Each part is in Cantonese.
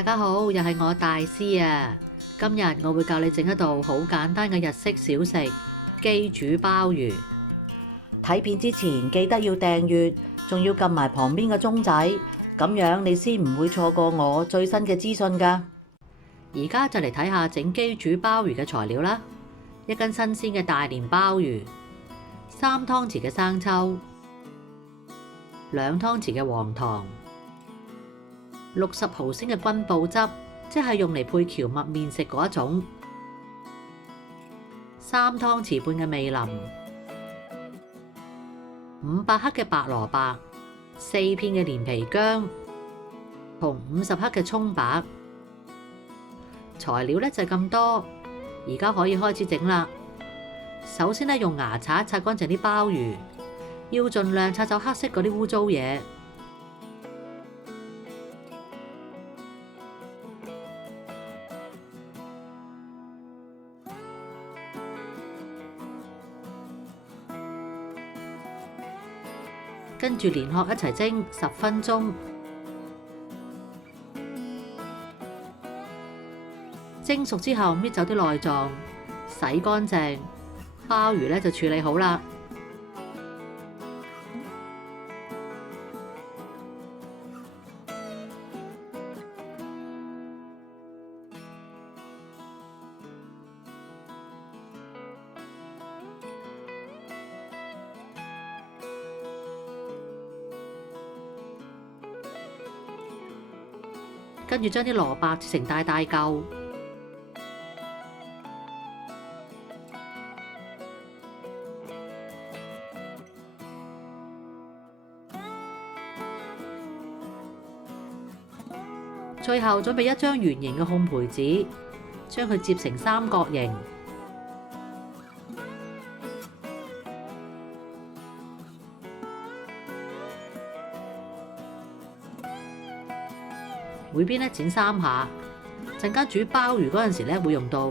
大家好，又係我大師啊！今日我會教你整一道好簡單嘅日式小食——機煮鮑魚。睇片之前記得要訂閱，仲要撳埋旁邊嘅鐘仔，咁樣你先唔會錯過我最新嘅資訊㗎。而家就嚟睇下整機煮鮑魚嘅材料啦：1斤新鮮嘅大連鮑魚，3湯匙嘅生抽，2湯匙嘅黃糖，60毫升嘅軍布汁，即係用嚟配蕎麥麵食嗰一種，3湯匙半嘅味淋，500克嘅白蘿蔔，4片嘅連皮薑，同50克嘅蔥白。材料就係咁多，而家可以開始整啦。首先用牙刷擦乾淨啲鮑魚，要盡量擦走黑色嗰啲污糟嘢。跟住連殼一齊蒸10分鐘。蒸熟之後搣走啲內臟，洗乾淨，鮑魚就處理好啦。跟住將啲蘿蔔切成大大嚿。最後準備一張圓形嘅烘焙紙，將佢摺成三角形。每邊剪3下，陣間煮鮑魚嗰陣時會用到。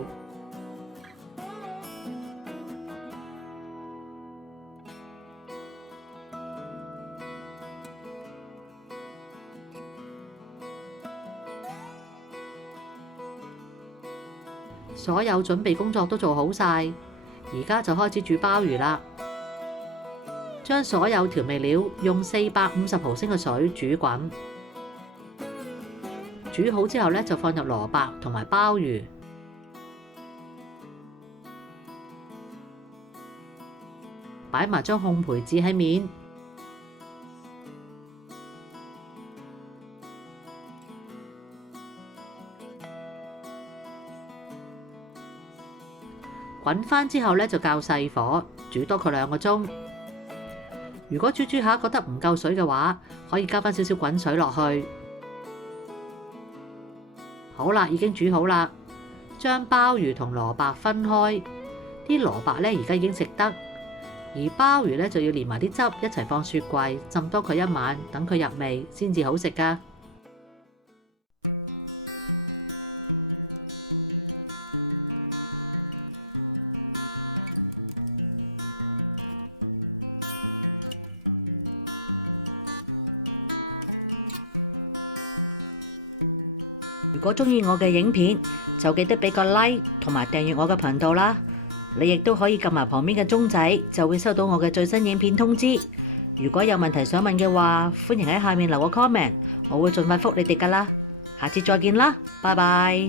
所有準備工作都做好晒，而家就開始煮鮑魚啦。將所有調味料用450毫升嘅水煮滾。煮好之後就放入蘿蔔同埋鮑魚，擺埋張烘焙紙喺面，滾返之後就較細火煮多佢2個鐘。如果煮下覺得唔夠水嘅話，可以加返少少滾水落去。好啦，已經煮好啦。將鮑魚同蘿蔔分開，啲蘿蔔而家已經食得，而鮑魚就要連埋啲汁一齊放雪櫃浸多佢1晚，等佢入味先至好食㗎。如果中意我嘅影片，就記得俾個 like 同埋訂閱我嘅頻道啦。你亦都可以撳埋旁邊嘅鐘仔，就會收到我嘅最新影片通知。如果有問題想問嘅話，歡迎喺下面留個 comment，我會盡快覆你哋㗎啦。下次再見啦，拜拜。